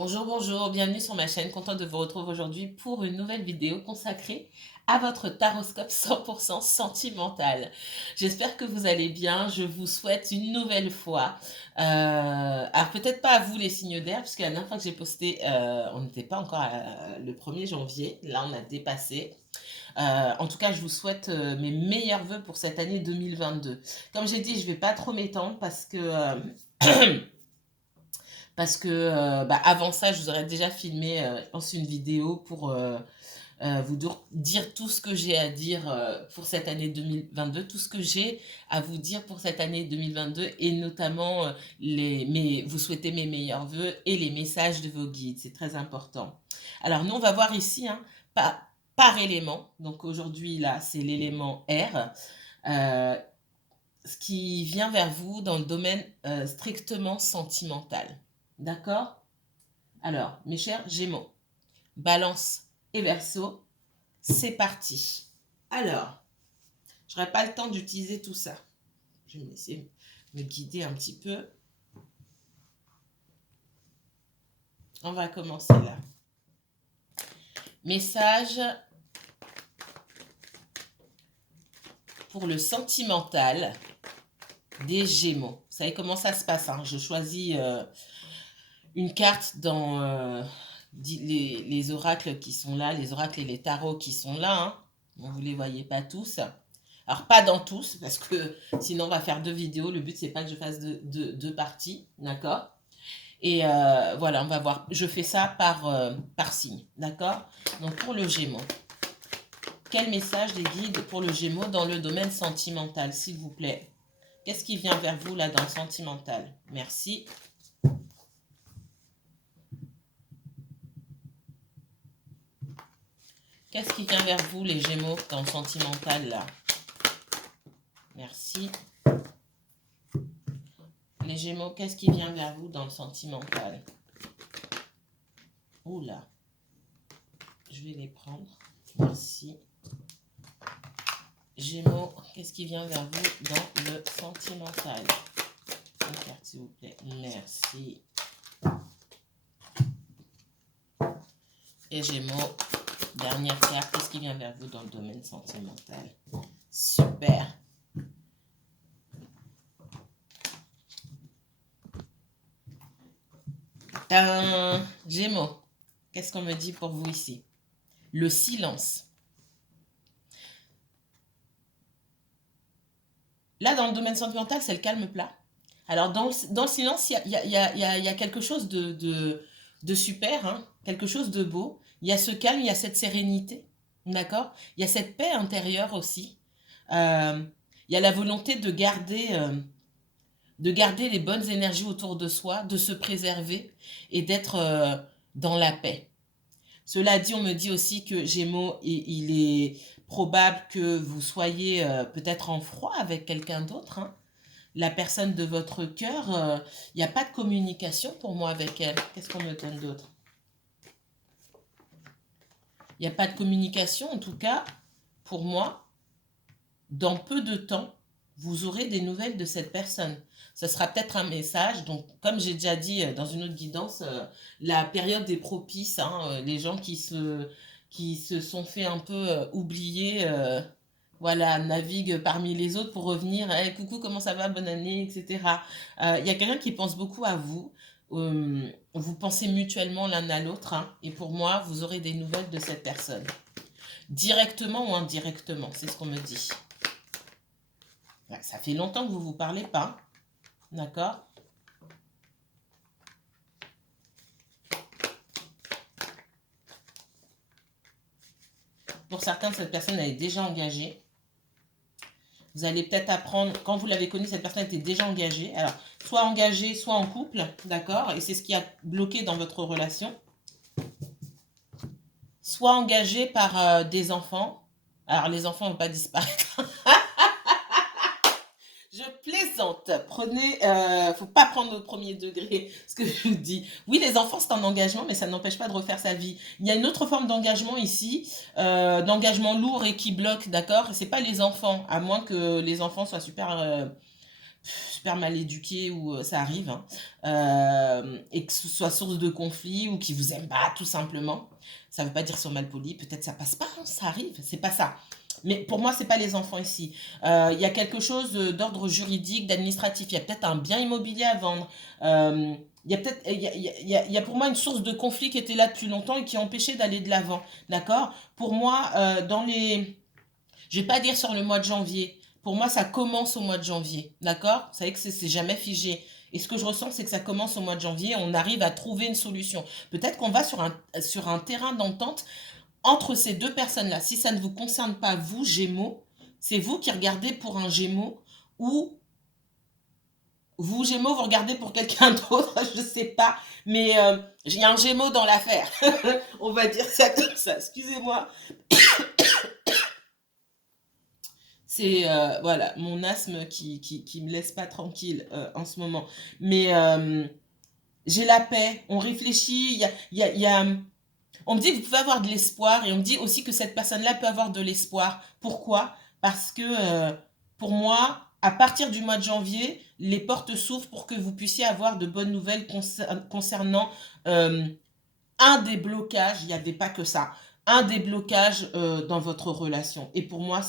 Bonjour, bonjour, bienvenue sur ma chaîne, contente de vous retrouver aujourd'hui pour une nouvelle vidéo consacrée à votre taroscope 100% sentimental. J'espère que vous allez bien, je vous souhaite une nouvelle fois, alors peut-être pas à vous les signes d'air, puisque la dernière fois que j'ai posté, on n'était pas encore le 1er janvier, là on a dépassé. En tout cas, je vous souhaite mes meilleurs vœux pour cette année 2022. Comme j'ai dit, je ne vais pas trop m'étendre parce que... Parce que avant ça, je vous aurais déjà filmé, je pense, une vidéo pour dire tout ce que j'ai à dire pour cette année 2022, tout ce que j'ai à vous dire pour cette année 2022 et notamment vous souhaitez mes meilleurs vœux et les messages de vos guides, c'est très important. Alors nous, on va voir ici par élément, donc aujourd'hui là, c'est l'élément R, euh, ce qui vient vers vous dans le domaine strictement sentimental. D'accord? Alors, mes chers Gémeaux, Balance et Verseau, c'est parti. Alors, je n'aurai pas le temps d'utiliser tout ça. Je vais essayer de me guider un petit peu. On va commencer là. Message pour le sentimental des Gémeaux. Vous savez comment ça se passe, hein? Je choisis une carte dans les oracles qui sont là, les oracles et les tarots qui sont là. Hein. Bon, vous ne les voyez pas tous. Alors, pas dans tous, parce que sinon, on va faire 2 vidéos. Le but, c'est pas que je fasse deux parties, d'accord? Et voilà, on va voir. Je fais ça par signe, d'accord? Donc, pour le Gémeaux, quel message des guides pour le Gémeaux dans le domaine sentimental, s'il vous plaît? Qu'est-ce qui vient vers vous, là, dans le sentimental? Merci. Qu'est-ce qui vient vers vous, les Gémeaux, dans le sentimental, là? Merci. Les Gémeaux, qu'est-ce qui vient vers vous dans le sentimental? Oula. Je vais les prendre. Merci. Gémeaux, qu'est-ce qui vient vers vous dans le sentimental? Une carte, s'il vous plaît. Merci. Et Gémeaux, dernière carte, qu'est-ce qui vient vers vous dans le domaine sentimental? Super. Gémeaux, qu'est-ce qu'on me dit pour vous ici? Le silence. Là, dans le domaine sentimental, c'est le calme plat. Alors, dans le silence, il y a quelque chose de super, hein, quelque chose de beau. Il y a ce calme, il y a cette sérénité, d'accord? Il y a cette paix intérieure aussi. Euh, il y a la volonté de garder les bonnes énergies autour de soi, de se préserver et d'être dans la paix. Cela dit, on me dit aussi que Gémeaux, il est probable que vous soyez peut-être en froid avec quelqu'un d'autre. Hein. La personne de votre cœur, il n'y a pas de communication pour moi avec elle. Qu'est-ce qu'on me donne d'autre? Il n'y a pas de communication, en tout cas, pour moi, dans peu de temps, vous aurez des nouvelles de cette personne. Ce sera peut-être un message. Donc, comme j'ai déjà dit dans une autre guidance, la période est propice. Hein, les gens qui se sont fait un peu oublier, voilà, naviguent parmi les autres pour revenir. Hey, coucou, comment ça va? Bonne année, etc. Il y a quelqu'un qui pense beaucoup à vous. Vous pensez mutuellement l'un à l'autre. Hein, et pour moi, vous aurez des nouvelles de cette personne. Directement ou indirectement, c'est ce qu'on me dit. Ça fait longtemps que vous ne vous parlez pas. D'accord? Pour certains, cette personne elle est déjà engagée. Vous allez peut-être apprendre, quand vous l'avez connue, cette personne était déjà engagée. Alors, soit engagée, soit en couple, d'accord? Et c'est ce qui a bloqué dans votre relation. Soit engagée par des enfants. Alors, les enfants ne vont pas disparaître. Je plaisante. Prenez, faut pas prendre au premier degré ce que je vous dis. Oui, les enfants, c'est un engagement, mais ça n'empêche pas de refaire sa vie. Il y a une autre forme d'engagement ici, d'engagement lourd et qui bloque, d'accord? C'est pas les enfants, à moins que les enfants soient super super mal éduqués ou ça arrive, hein, et que ce soit source de conflit ou qui vous aiment pas tout simplement. Ça veut pas dire qu'ils sont mal polis, peut-être ça passe pas, hein, ça arrive, c'est pas ça. Mais pour moi, c'est pas les enfants ici. Il y a quelque chose d'ordre juridique, d'administratif. Il y a peut-être un bien immobilier à vendre. Il y a peut-être, il y a pour moi une source de conflit qui était là depuis longtemps et qui a empêché d'aller de l'avant. D'accord? Pour moi, je vais pas dire sur le mois de janvier. Pour moi, ça commence au mois de janvier. D'accord? Vous savez que c'est jamais figé. Et ce que je ressens, c'est que ça commence au mois de janvier. On arrive à trouver une solution. Peut-être qu'on va sur un terrain d'entente entre ces deux personnes-là. Si ça ne vous concerne pas, vous, Gémeaux, c'est vous qui regardez pour un Gémeaux ou vous, Gémeaux, vous regardez pour quelqu'un d'autre, je ne sais pas. Mais il y a un Gémeaux dans l'affaire. On va dire ça comme ça. Excusez-moi. C'est voilà, mon asthme qui me laisse pas tranquille en ce moment. Mais j'ai la paix, on réfléchit, il y a, on me dit que vous pouvez avoir de l'espoir et on me dit aussi que cette personne-là peut avoir de l'espoir. Pourquoi? Parce que pour moi, à partir du mois de janvier, les portes s'ouvrent pour que vous puissiez avoir de bonnes nouvelles concernant un déblocage, il n'y avait pas que ça, un déblocage dans votre relation. Et pour moi,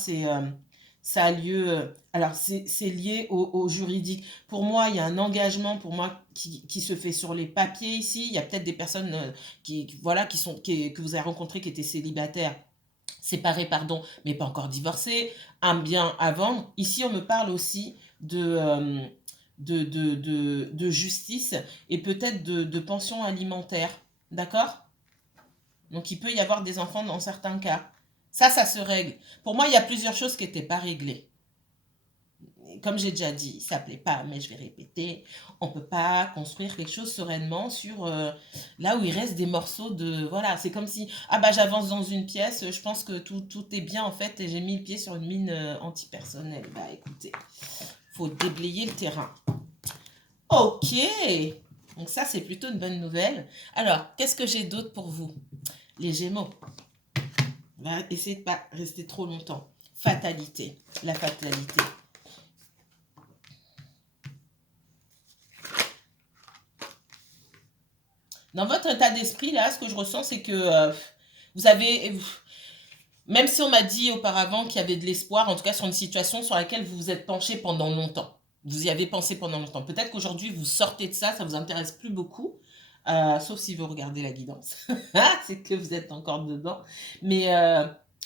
ça a lieu, alors c'est lié au juridique. Pour moi, il y a un engagement pour moi qui se fait sur les papiers ici. Il y a peut-être des personnes voilà, que vous avez rencontrées qui étaient célibataires, séparées, pardon, mais pas encore divorcées, un bien à vendre. Ici, on me parle aussi de justice et peut-être de pension alimentaire. D'accord? Donc, il peut y avoir des enfants dans certains cas. Ça se règle. Pour moi, il y a plusieurs choses qui n'étaient pas réglées. Comme j'ai déjà dit, ça ne plaît pas, mais je vais répéter, on ne peut pas construire quelque chose sereinement sur là où il reste des morceaux de... Voilà, c'est comme si, ah bah j'avance dans une pièce, je pense que tout est bien en fait, et j'ai mis le pied sur une mine antipersonnelle. Bah écoutez, faut déblayer le terrain. Ok, donc ça c'est plutôt une bonne nouvelle. Alors, qu'est-ce que j'ai d'autre pour vous? Les Gémeaux. On va essayer de ne pas rester trop longtemps. Fatalité, la fatalité. Dans votre état d'esprit, là, ce que je ressens, c'est que vous avez, même si on m'a dit auparavant qu'il y avait de l'espoir, en tout cas sur une situation sur laquelle vous vous êtes penché pendant longtemps. Vous y avez pensé pendant longtemps. Peut-être qu'aujourd'hui, vous sortez de ça, ça ne vous intéresse plus beaucoup, sauf si vous regardez la guidance. C'est que vous êtes encore dedans. Mais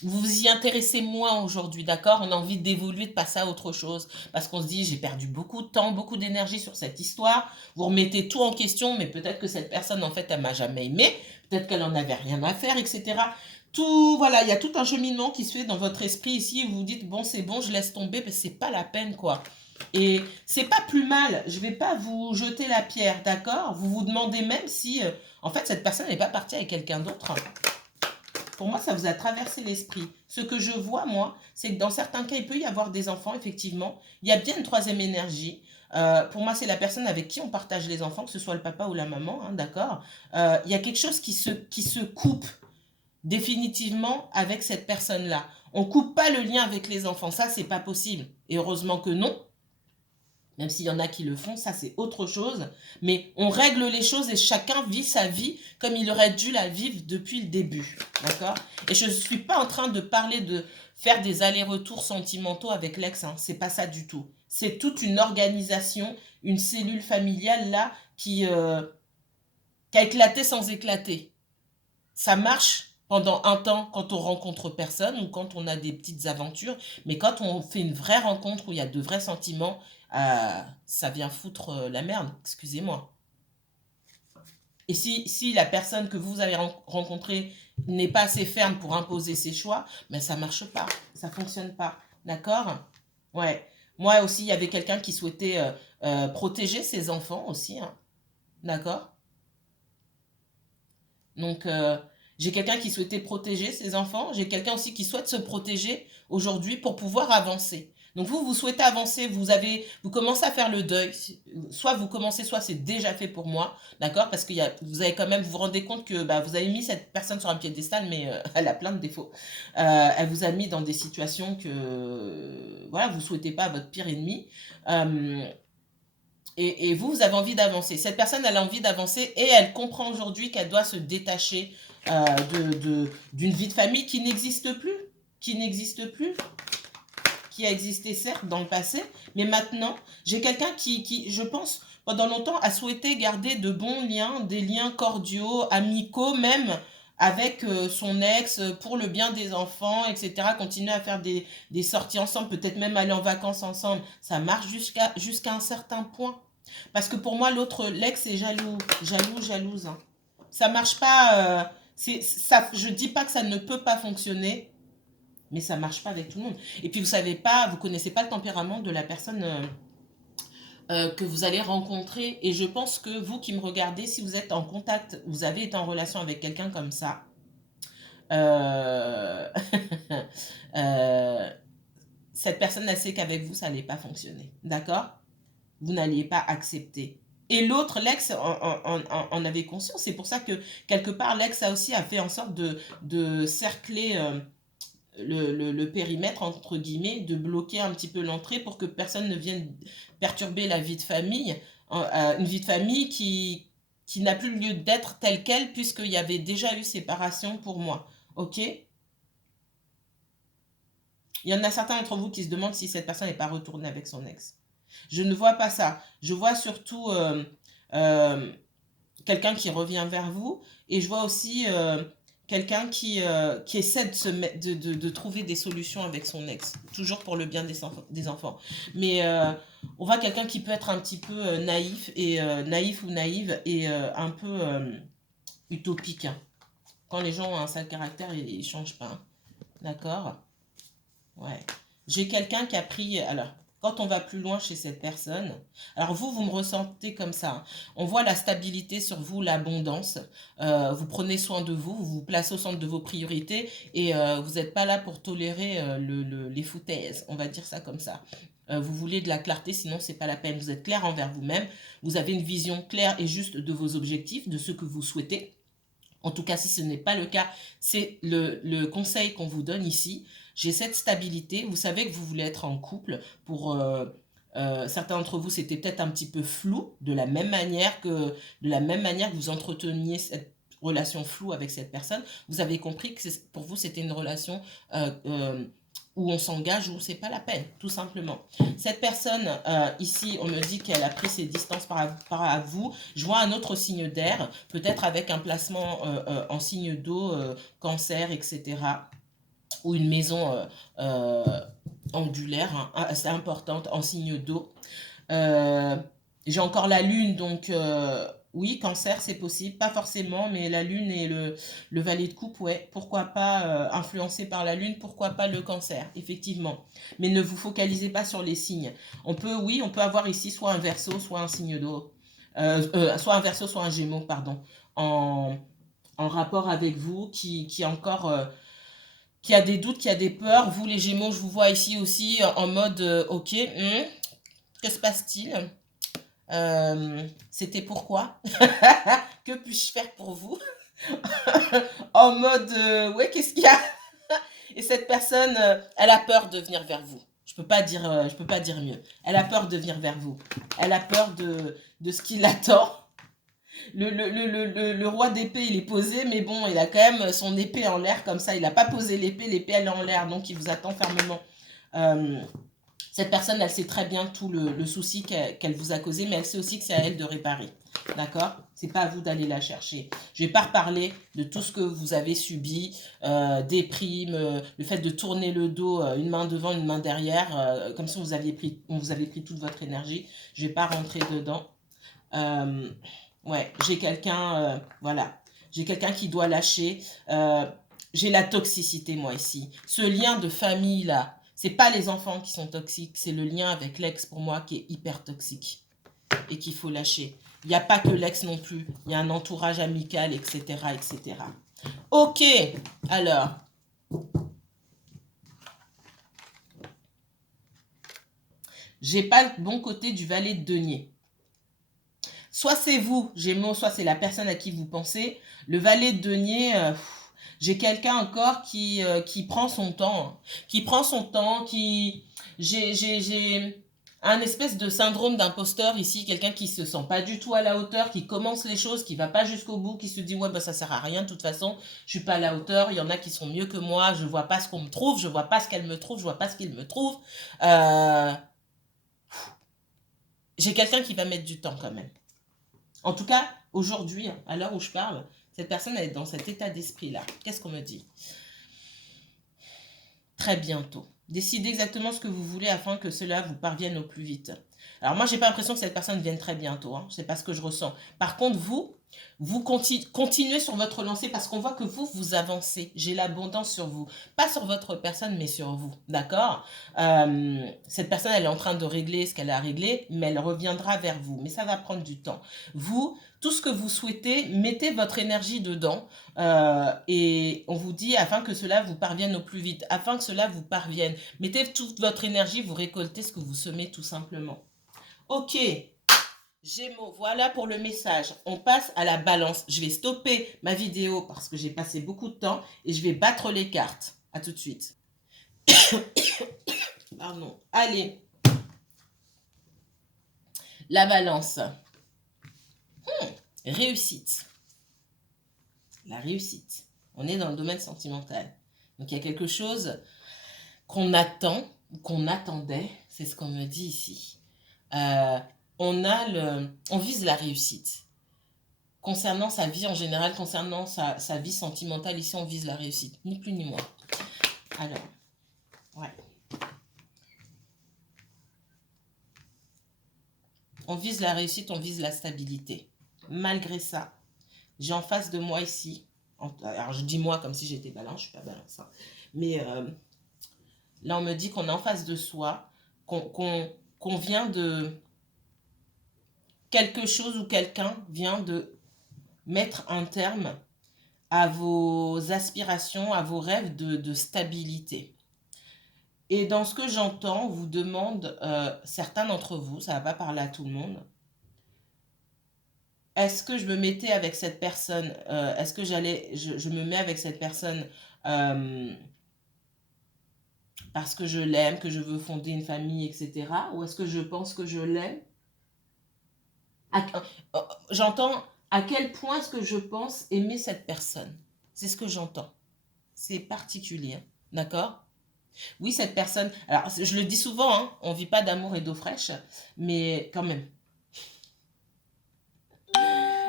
vous vous y intéressez moins aujourd'hui, d'accord? On a envie d'évoluer, de passer à autre chose. Parce qu'on se dit, j'ai perdu beaucoup de temps, beaucoup d'énergie sur cette histoire. Vous remettez tout en question, mais peut-être que cette personne, en fait, elle m'a jamais aimé. Peut-être qu'elle en avait rien à faire, etc. Tout, voilà, il y a tout un cheminement qui se fait dans votre esprit ici. Vous vous dites, bon, c'est bon, je laisse tomber, mais c'est pas la peine, quoi. Et c'est pas plus mal. Je vais pas vous jeter la pierre, d'accord? Vous vous demandez même si, en fait, cette personne n'est pas partie avec quelqu'un d'autre. Pour moi, ça vous a traversé l'esprit. Ce que je vois, moi, c'est que dans certains cas, il peut y avoir des enfants, effectivement. Il y a bien une troisième énergie. Pour moi, c'est la personne avec qui on partage les enfants, que ce soit le papa ou la maman, hein, d'accord. Il y a quelque chose qui se coupe définitivement avec cette personne-là. On coupe pas le lien avec les enfants, ça, c'est pas possible. Et heureusement que non. Même s'il y en a qui le font, ça c'est autre chose. Mais on règle les choses et chacun vit sa vie comme il aurait dû la vivre depuis le début. D'accord? Et je ne suis pas en train de parler de faire des allers-retours sentimentaux avec l'ex. Hein. C'est pas ça du tout. C'est toute une organisation, une cellule familiale là qui a éclaté sans éclater. Ça marche pendant un temps quand on rencontre personne ou quand on a des petites aventures, mais quand on fait une vraie rencontre où il y a de vrais sentiments, ça vient foutre la merde, excusez-moi. Et si la personne que vous avez rencontrée n'est pas assez ferme pour imposer ses choix, ben ça marche pas, ça fonctionne pas, d'accord? Ouais. Moi aussi, il y avait quelqu'un qui souhaitait protéger ses enfants aussi, hein, d'accord? Donc, j'ai quelqu'un qui souhaitait protéger ses enfants. J'ai quelqu'un aussi qui souhaite se protéger aujourd'hui pour pouvoir avancer. Donc, vous souhaitez avancer, vous commencez à faire le deuil. Soit vous commencez, soit c'est déjà fait pour moi, d'accord? Parce que vous avez quand même, vous vous rendez compte que bah, vous avez mis cette personne sur un piédestal, mais elle a plein de défauts. Elle vous a mis dans des situations que, voilà, vous souhaitez pas à votre pire ennemi. Et vous, vous avez envie d'avancer. Cette personne, elle a envie d'avancer et elle comprend aujourd'hui qu'elle doit se détacher d'une vie de famille qui n'existe plus. Qui n'existe plus. Qui a existé certes dans le passé, mais maintenant, j'ai quelqu'un qui, je pense, pendant longtemps, a souhaité garder de bons liens, des liens cordiaux, amicaux, même avec son ex, pour le bien des enfants, etc. Continuer à faire des sorties ensemble, peut-être même aller en vacances ensemble. Ça marche jusqu'à un certain point. Parce que pour moi, l'autre, l'ex est jaloux, jalouse. Hein. Ça marche pas. Ça, je dis pas que ça ne peut pas fonctionner, mais ça marche pas avec tout le monde. Et puis vous savez pas, vous connaissez pas le tempérament de la personne que vous allez rencontrer. Et je pense que vous qui me regardez, si vous êtes en contact, vous avez été en relation avec quelqu'un comme ça, euh, euh, cette personne, elle sait qu'avec vous, ça n'allait pas fonctionner. D'accord? Vous n'alliez pas accepter. Et l'autre, l'ex, en avait conscience. C'est pour ça que, quelque part, l'ex a aussi fait en sorte de cercler le périmètre, entre guillemets, de bloquer un petit peu l'entrée pour que personne ne vienne perturber la vie de famille. Une vie de famille qui n'a plus lieu d'être telle qu'elle, puisqu'il y avait déjà eu séparation pour moi. Ok? Il y en a certains d'entre vous qui se demandent si cette personne n'est pas retournée avec son ex. Je ne vois pas ça. Je vois surtout euh, quelqu'un qui revient vers vous et je vois aussi quelqu'un qui essaie de trouver des solutions avec son ex, toujours pour le bien des enfants. Mais on voit quelqu'un qui peut être un petit peu naïf, et naïf ou naïve et un peu utopique. Hein. Quand les gens ont un sale caractère, ils ne changent pas. Hein. D'accord? Ouais. J'ai quelqu'un qui a pris. Alors, quand on va plus loin chez cette personne, alors vous, vous me ressentez comme ça. Hein. On voit la stabilité sur vous, l'abondance. Vous prenez soin de vous, vous vous placez au centre de vos priorités et vous n'êtes pas là pour tolérer les foutaises. On va dire ça comme ça. Vous voulez de la clarté, sinon c'est pas la peine. Vous êtes clair envers vous-même. Vous avez une vision claire et juste de vos objectifs, de ce que vous souhaitez. En tout cas, si ce n'est pas le cas, c'est le conseil qu'on vous donne ici. J'ai cette stabilité. Vous savez que vous voulez être en couple. Pour certains d'entre vous, c'était peut-être un petit peu flou, de la même manière que vous entreteniez cette relation floue avec cette personne. Vous avez compris que pour vous, c'était une relation où on s'engage, où c'est pas la peine, tout simplement. Cette personne, ici, on me dit qu'elle a pris ses distances par rapport à vous. Je vois un autre signe d'air, peut-être avec un placement en signe d'eau, cancer, etc. Ou une maison angulaire, hein, assez importante, en signe d'eau. Euh, j'ai encore la lune, donc oui, cancer, c'est possible. Pas forcément, mais la lune et le valet de coupe, ouais. Pourquoi pas influencé par la lune, pourquoi pas le cancer, effectivement. Mais ne vous focalisez pas sur les signes. Oui, on peut avoir ici soit un verseau, soit un signe d'eau. Soit un verseau, soit un gémeaux, pardon. En, en rapport avec vous, qui encore... qui a des doutes, qui a des peurs. Vous, les gémeaux, je vous vois ici aussi en mode, ok, que se passe-t-il? C'était pourquoi? Que puis-je faire pour vous? En mode, ouais, qu'est-ce qu'il y a? Et cette personne, elle a peur de venir vers vous. Je peux pas dire mieux. Elle a peur de venir vers vous. Elle a peur de ce qui l'attend. Le roi d'épée, il est posé, mais bon, il a quand même son épée en l'air comme ça. Il n'a pas posé l'épée, elle est en l'air, donc il vous attend fermement. Euh, Cette personne, elle sait très bien tout le souci qu'elle vous a causé, mais elle sait aussi que c'est à elle de réparer. D'accord? C'est pas à vous d'aller la chercher. Je vais pas reparler de tout ce que vous avez subi, des primes, le fait de tourner le dos, une main devant, une main derrière, comme si on vous avait pris toute votre énergie. Je vais pas rentrer dedans. Euh, ouais, j'ai quelqu'un, voilà. J'ai quelqu'un qui doit lâcher. J'ai la toxicité, moi, ici. Ce lien de famille, là, c'est pas les enfants qui sont toxiques, c'est le lien avec l'ex, pour moi, qui est hyper toxique et qu'il faut lâcher. Il n'y a pas que l'ex non plus. Il y a un entourage amical, etc., etc. Ok, alors. J'ai pas le bon côté du valet de denier. Soit c'est vous, Gémeaux, soit c'est la personne à qui vous pensez. Le valet de denier, j'ai quelqu'un encore qui prend son temps. Qui prend son temps, qui... J'ai un espèce de syndrome d'imposteur ici, quelqu'un qui se sent pas du tout à la hauteur, qui commence les choses, qui va pas jusqu'au bout, qui se dit ouais bah ça sert à rien de toute façon, je suis pas à la hauteur, il y en a qui sont mieux que moi, je vois pas ce qu'on me trouve, je vois pas ce qu'elle me trouve, je vois pas ce qu'il me trouve. Euh, J'ai quelqu'un qui va mettre du temps quand même. En tout cas, aujourd'hui, à l'heure où je parle, cette personne elle est dans cet état d'esprit-là. Qu'est-ce qu'on me dit? Très bientôt. Décidez exactement ce que vous voulez afin que cela vous parvienne au plus vite. Alors moi, j'ai pas l'impression que cette personne vienne très bientôt. Hein. C'est pas ce que je ressens. Par contre, vous continuez sur votre lancée parce qu'on voit que vous avancez. J'ai l'abondance sur vous. Pas sur votre personne, mais sur vous. D'accord. Cette personne, elle est en train de régler ce qu'elle a réglé, mais elle reviendra vers vous. Mais ça va prendre du temps. Vous, tout ce que vous souhaitez, mettez votre énergie dedans. Et on vous dit afin que cela vous parvienne au plus vite, afin que cela vous parvienne. Mettez toute votre énergie, vous récoltez ce que vous semez tout simplement. Ok, Gémeaux, voilà pour le message. On passe à la balance. Je vais stopper ma vidéo parce que j'ai passé beaucoup de temps et je vais battre les cartes. À tout de suite. Pardon. Allez. La balance. Réussite. La réussite. On est dans le domaine sentimental. Donc il y a quelque chose qu'on attend, ou qu'on attendait, c'est ce qu'on me dit ici. On vise la réussite. Concernant sa vie en général, concernant sa vie sentimentale, ici on vise la réussite, ni plus ni moins. Alors, ouais. On vise la réussite, on vise la stabilité. Malgré ça, j'ai en face de moi ici, alors je dis moi comme si j'étais balance, je suis pas balance, hein, mais là on me dit qu'on est en face de soi, qu'on vient de... Quelque chose ou quelqu'un vient de mettre un terme à vos aspirations, à vos rêves de stabilité. Et dans ce que j'entends, on vous demande, certains d'entre vous, ça ne va pas parler à tout le monde, est-ce que je me mettais avec cette personne, est-ce que je me mets avec cette personne parce que je l'aime, que je veux fonder une famille, etc. Ou est-ce que je pense que je l'aime? J'entends à quel point est-ce que je pense aimer cette personne. C'est ce que j'entends. C'est particulier, hein. D'accord? Oui, cette personne, alors je le dis souvent, hein, on ne vit pas d'amour et d'eau fraîche, mais quand même.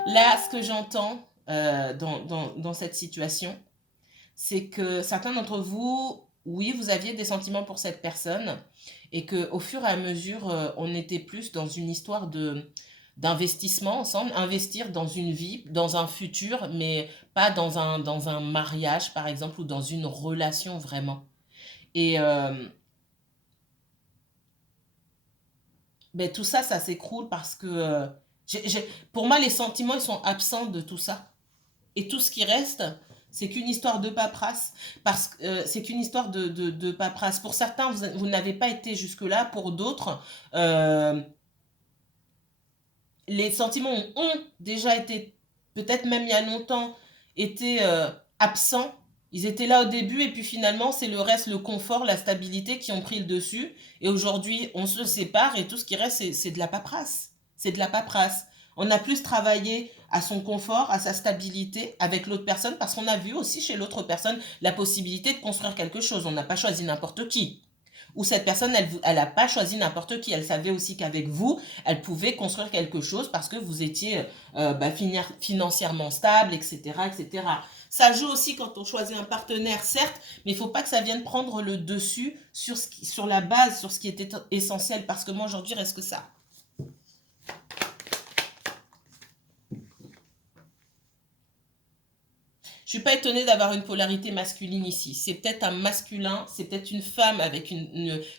Là, ce que j'entends dans cette situation, c'est que certains d'entre vous, oui, vous aviez des sentiments pour cette personne et qu'au fur et à mesure, on était plus dans une histoire d'investissement ensemble, investir dans une vie, dans un futur, mais pas dans un mariage, par exemple, ou dans une relation vraiment. Et ben, tout ça, ça s'écroule parce que pour moi, les sentiments, ils sont absents de tout ça. Et tout ce qui reste, c'est qu'une histoire de paperasse. Parce que c'est qu'une histoire de paperasse. Pour certains, vous n'avez pas été jusque-là. Pour d'autres, les sentiments ont déjà été, peut-être même il y a longtemps, été absents. Ils étaient là au début et puis finalement, c'est le reste, le confort, la stabilité qui ont pris le dessus. Et aujourd'hui, on se sépare et tout ce qui reste, c'est de la paperasse. C'est de la paperasse. On a plus travaillé à son confort, à sa stabilité avec l'autre personne parce qu'on a vu aussi chez l'autre personne la possibilité de construire quelque chose. On n'a pas choisi n'importe qui. Ou cette personne, elle n'a pas choisi n'importe qui. Elle savait aussi qu'avec vous, elle pouvait construire quelque chose parce que vous étiez financièrement stable, etc., etc. Ça joue aussi quand on choisit un partenaire, certes, mais il ne faut pas que ça vienne prendre le dessus sur la base, sur ce qui était essentiel. Parce que moi, aujourd'hui, il reste que ça. Je suis pas étonnée d'avoir une polarité masculine ici. C'est peut-être un masculin, c'est peut-être une femme avec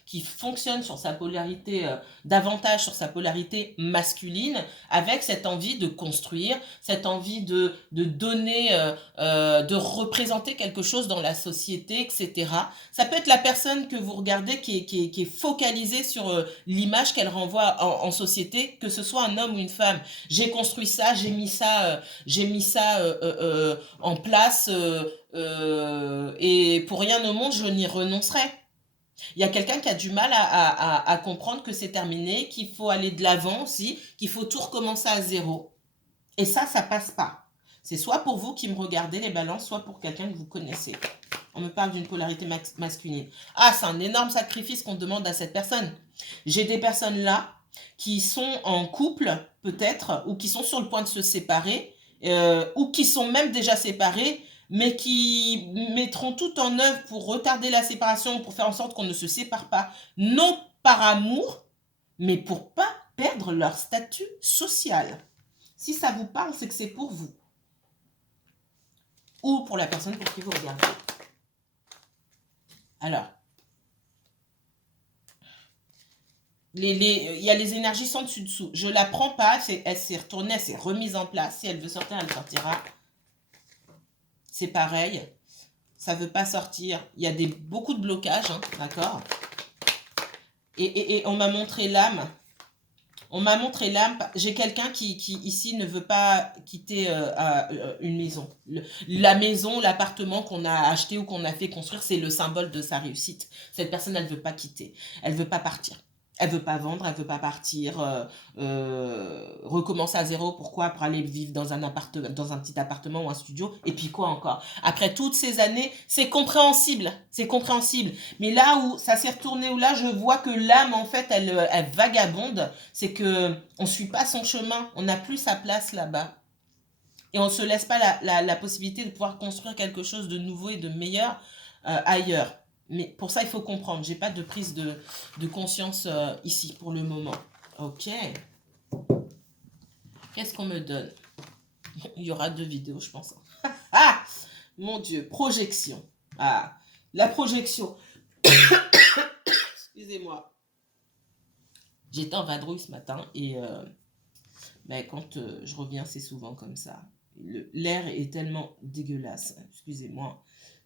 qui fonctionne sur sa polarité, davantage sur sa polarité masculine, avec cette envie de construire, cette envie de donner, de représenter quelque chose dans la société, etc. Ça peut être la personne que vous regardez qui est focalisée sur l'image qu'elle renvoie en société, que ce soit un homme ou une femme. J'ai construit ça, j'ai mis ça en place et pour rien au monde, je n'y renoncerai. Il y a quelqu'un qui a du mal à comprendre que c'est terminé, qu'il faut aller de l'avant aussi, qu'il faut tout recommencer à zéro. Et ça passe pas. C'est soit pour vous qui me regardez les balances, soit pour quelqu'un que vous connaissez. On me parle d'une polarité masculine. Ah, c'est un énorme sacrifice qu'on demande à cette personne. J'ai des personnes là qui sont en couple, peut-être, ou qui sont sur le point de se séparer, ou qui sont même déjà séparés, mais qui mettront tout en œuvre pour retarder la séparation, pour faire en sorte qu'on ne se sépare pas, non par amour, mais pour pas perdre leur statut social. Si ça vous parle, c'est que c'est pour vous. Ou pour la personne pour qui vous regardez. Alors, il y a les énergies sans dessus-dessous. Je la prends pas, elle s'est retournée, elle s'est remise en place. Si elle veut sortir, elle sortira. C'est pareil. Ça veut pas sortir. Il y a beaucoup de blocages, hein, d'accord. Et on m'a montré l'âme. On m'a montré l'âme. J'ai quelqu'un qui ici ne veut pas quitter une maison. La maison, l'appartement qu'on a acheté ou qu'on a fait construire, c'est le symbole de sa réussite. Cette personne, elle ne veut pas quitter. Elle ne veut pas partir. Elle veut pas vendre, elle veut pas partir, recommencer à zéro. Pourquoi? Pour aller vivre dans un petit appartement ou un studio. Et puis quoi encore? Après toutes ces années, c'est compréhensible. C'est compréhensible. Mais là où ça s'est retourné, où là, je vois que l'âme, en fait, elle vagabonde. C'est que on suit pas son chemin. On n'a plus sa place là-bas. Et on ne se laisse pas la possibilité de pouvoir construire quelque chose de nouveau et de meilleur ailleurs. Mais pour ça, il faut comprendre. J'ai pas de prise de conscience ici pour le moment. Ok. Qu'est-ce qu'on me donne? Il y aura 2 vidéos, je pense. Ah, mon Dieu, projection. Ah, la projection. Excusez-moi. J'étais en vadrouille ce matin et quand je reviens, c'est souvent comme ça. L'air est tellement dégueulasse, excusez-moi,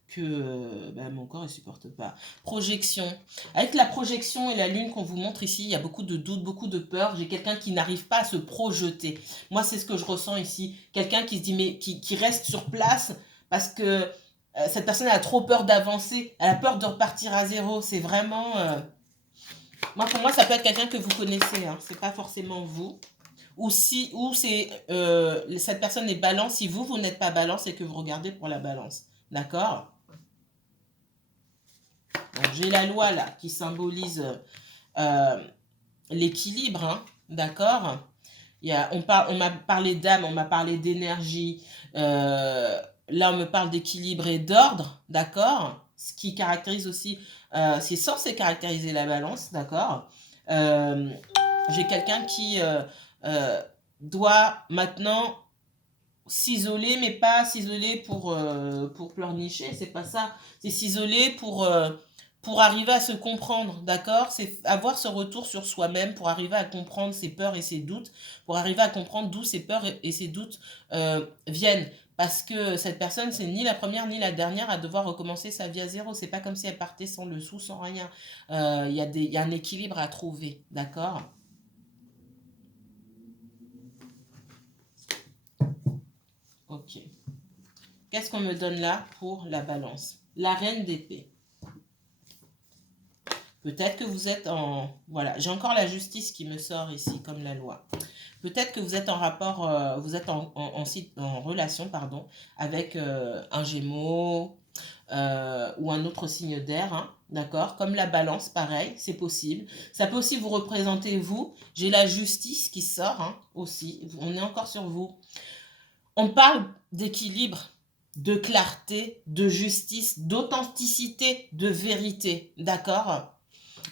que mon corps ne supporte pas. Projection. Avec la projection et la lune qu'on vous montre ici, il y a beaucoup de doutes, beaucoup de peur. J'ai quelqu'un qui n'arrive pas à se projeter. Moi, c'est ce que je ressens ici. Quelqu'un qui se dit, mais qui reste sur place parce que cette personne a trop peur d'avancer. Elle a peur de repartir à zéro. C'est vraiment... pour moi, ça peut être quelqu'un que vous connaissez. Hein. C'est pas forcément vous. Ou c'est cette personne est balance, si vous n'êtes pas balance et que vous regardez pour la balance. D'accord? Donc, j'ai la loi là qui symbolise l'équilibre. Hein, d'accord? On m'a parlé d'âme, on m'a parlé d'énergie. Là, on me parle d'équilibre et d'ordre. D'accord? Ce qui caractérise aussi, c'est censé caractériser la balance. D'accord? J'ai quelqu'un qui doit maintenant s'isoler, mais pas s'isoler pour pleurnicher, c'est pas ça. C'est s'isoler pour arriver à se comprendre, d'accord? C'est avoir ce retour sur soi-même pour arriver à comprendre ses peurs et ses doutes, pour arriver à comprendre d'où ses peurs et ses doutes viennent. Parce que cette personne, c'est ni la première ni la dernière à devoir recommencer sa vie à zéro. C'est pas comme si elle partait sans le sou, sans rien. Il y a un équilibre à trouver, d'accord? Ok. Qu'est-ce qu'on me donne là pour la balance? La reine d'épée. Peut-être que vous êtes en... Voilà, j'ai encore la justice qui me sort ici, comme la loi. Peut-être que vous êtes en rapport, vous êtes en relation, pardon, avec un Gémeaux ou un autre signe d'air, hein, d'accord? Comme la balance, pareil, c'est possible. Ça peut aussi vous représenter vous. J'ai la justice qui sort hein, aussi. On est encore sur vous. On parle d'équilibre, de clarté, de justice, d'authenticité, de vérité, d'accord?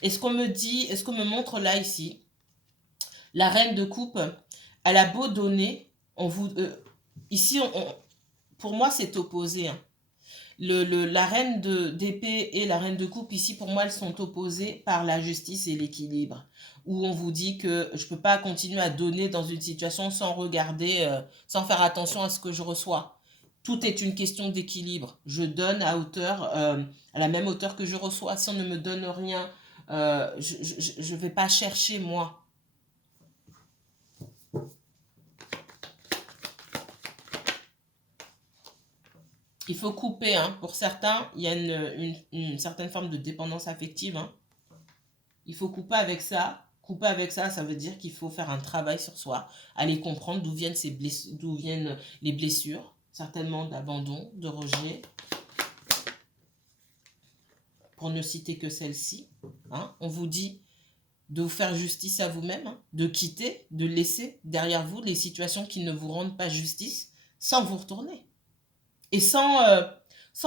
Et ce qu'on me dit, et ce qu'on me montre là ici, la reine de coupe, elle a beau donner, ici, pour moi, c'est opposé. Hein. La reine d'épée et la reine de coupe, ici, pour moi, elles sont opposées par la justice et l'équilibre. Où on vous dit que je ne peux pas continuer à donner dans une situation sans regarder, sans faire attention à ce que je reçois. Tout est une question d'équilibre. Je donne à la même hauteur que je reçois. Si on ne me donne rien, je ne vais pas chercher moi. Il faut couper, hein. Pour certains, il y a une certaine forme de dépendance affective, hein. Il faut couper avec ça. Couper avec ça, ça veut dire qu'il faut faire un travail sur soi, aller comprendre d'où viennent d'où viennent les blessures, certainement d'abandon, de rejet, pour ne citer que celle-ci. Hein. On vous dit de vous faire justice à vous-même, hein, de quitter, de laisser derrière vous les situations qui ne vous rendent pas justice, sans vous retourner. Et sans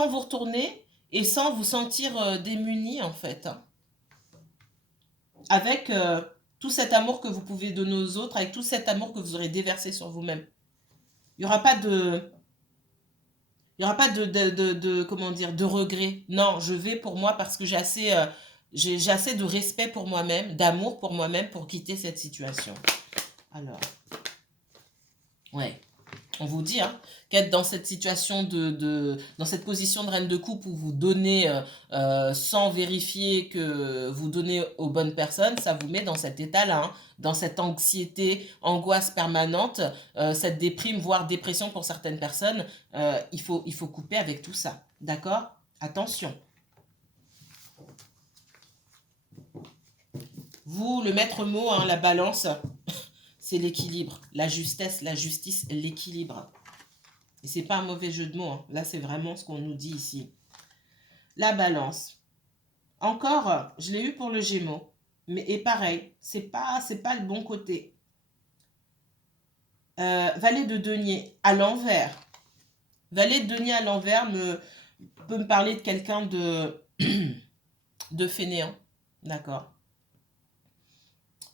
vous retourner et sans vous sentir démuni, en fait. Hein. Avec tout cet amour que vous pouvez donner aux autres, avec tout cet amour que vous aurez déversé sur vous-même. Il n'y aura pas de... Il n'y aura pas comment dire, de regret. Non, je vais pour moi parce que j'ai assez de respect pour moi-même, d'amour pour moi-même pour quitter cette situation. Alors, ouais. On vous dit qu'être dans cette situation dans cette position de reine de coupe où vous donnez sans vérifier que vous donnez aux bonnes personnes, ça vous met dans cet état-là, hein, dans cette anxiété, angoisse permanente, cette déprime, voire dépression pour certaines personnes. Il faut couper avec tout ça, d'accord? Attention. Vous, le maître mot, hein, la balance, c'est l'équilibre, la justesse, la justice, l'équilibre. Et c'est pas un mauvais jeu de mots. Hein. Là, c'est vraiment ce qu'on nous dit ici. La balance. Encore, je l'ai eu pour le Gémeaux. Et pareil, c'est pas le bon côté. Valet de denier à l'envers. Valet de denier à l'envers peut me parler de quelqu'un de fainéant. D'accord.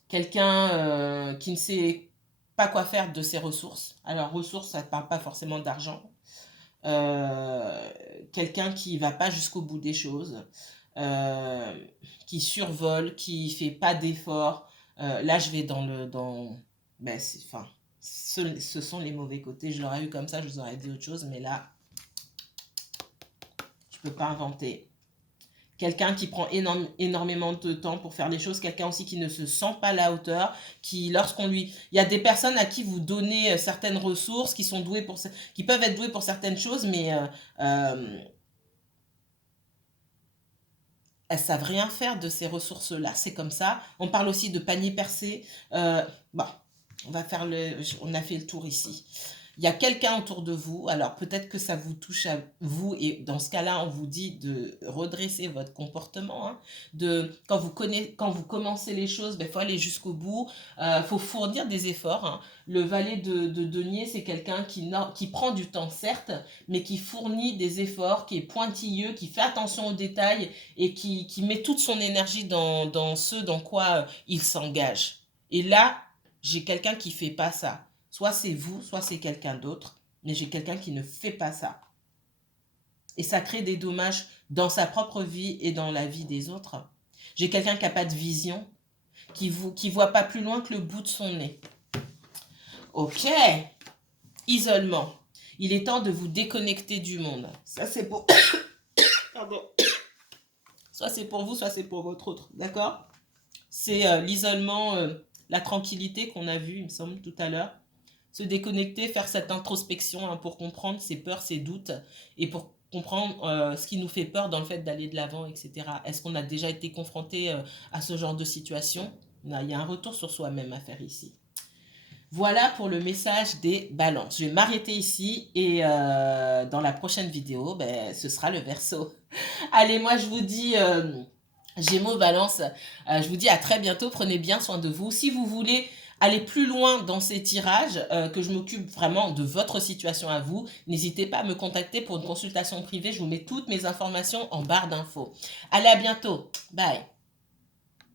Quelqu'un qui ne sait pas quoi faire de ses ressources. Alors, ressources, ça ne parle pas forcément d'argent. Quelqu'un qui ne va pas jusqu'au bout des choses, qui survole, qui ne fait pas d'efforts. Là, je vais ben, ce sont les mauvais côtés. Je l'aurais eu comme ça, je vous aurais dit autre chose, mais là, je ne peux pas inventer. Quelqu'un qui prend énormément de temps pour faire les choses, quelqu'un aussi qui ne se sent pas à la hauteur, qui il y a des personnes à qui vous donnez certaines ressources, qui peuvent être douées pour certaines choses, mais elles savent rien faire de ces ressources-là. C'est comme ça. On parle aussi de panier percé. Bon, on a fait le tour ici. Il y a quelqu'un autour de vous, alors peut-être que ça vous touche à vous, et dans ce cas-là, on vous dit de redresser votre comportement, hein, quand vous commencez les choses, il faut aller jusqu'au bout, faut fournir des efforts. Hein. Le valet de denier, c'est quelqu'un qui prend du temps, certes, mais qui fournit des efforts, qui est pointilleux, qui fait attention aux détails, et qui met toute son énergie dans ce dans quoi il s'engage. Et là, j'ai quelqu'un qui ne fait pas ça. Soit c'est vous, soit c'est quelqu'un d'autre, mais j'ai quelqu'un qui ne fait pas ça. Et ça crée des dommages dans sa propre vie et dans la vie des autres. J'ai quelqu'un qui n'a pas de vision, qui voit pas plus loin que le bout de son nez. Ok, isolement. Il est temps de vous déconnecter du monde. Ça, c'est pour... Pardon. Soit c'est pour vous, soit c'est pour votre autre. D'accord? C'est l'isolement, la tranquillité qu'on a vu, il me semble, tout à l'heure. Se déconnecter, faire cette introspection, hein, pour comprendre ses peurs, ses doutes, et pour comprendre ce qui nous fait peur dans le fait d'aller de l'avant, etc. Est-ce qu'on a déjà été confronté à ce genre de situation? Il y a un retour sur soi-même à faire ici. Voilà pour le message des balances. Je vais m'arrêter ici et dans la prochaine vidéo, ce sera le Verseau. Allez, moi je vous dis... Gémeaux, Balance, je vous dis à très bientôt. Prenez bien soin de vous. Si vous voulez aller plus loin dans ces tirages, que je m'occupe vraiment de votre situation à vous, n'hésitez pas à me contacter pour une consultation privée. Je vous mets toutes mes informations en barre d'infos. Allez, à bientôt. Bye.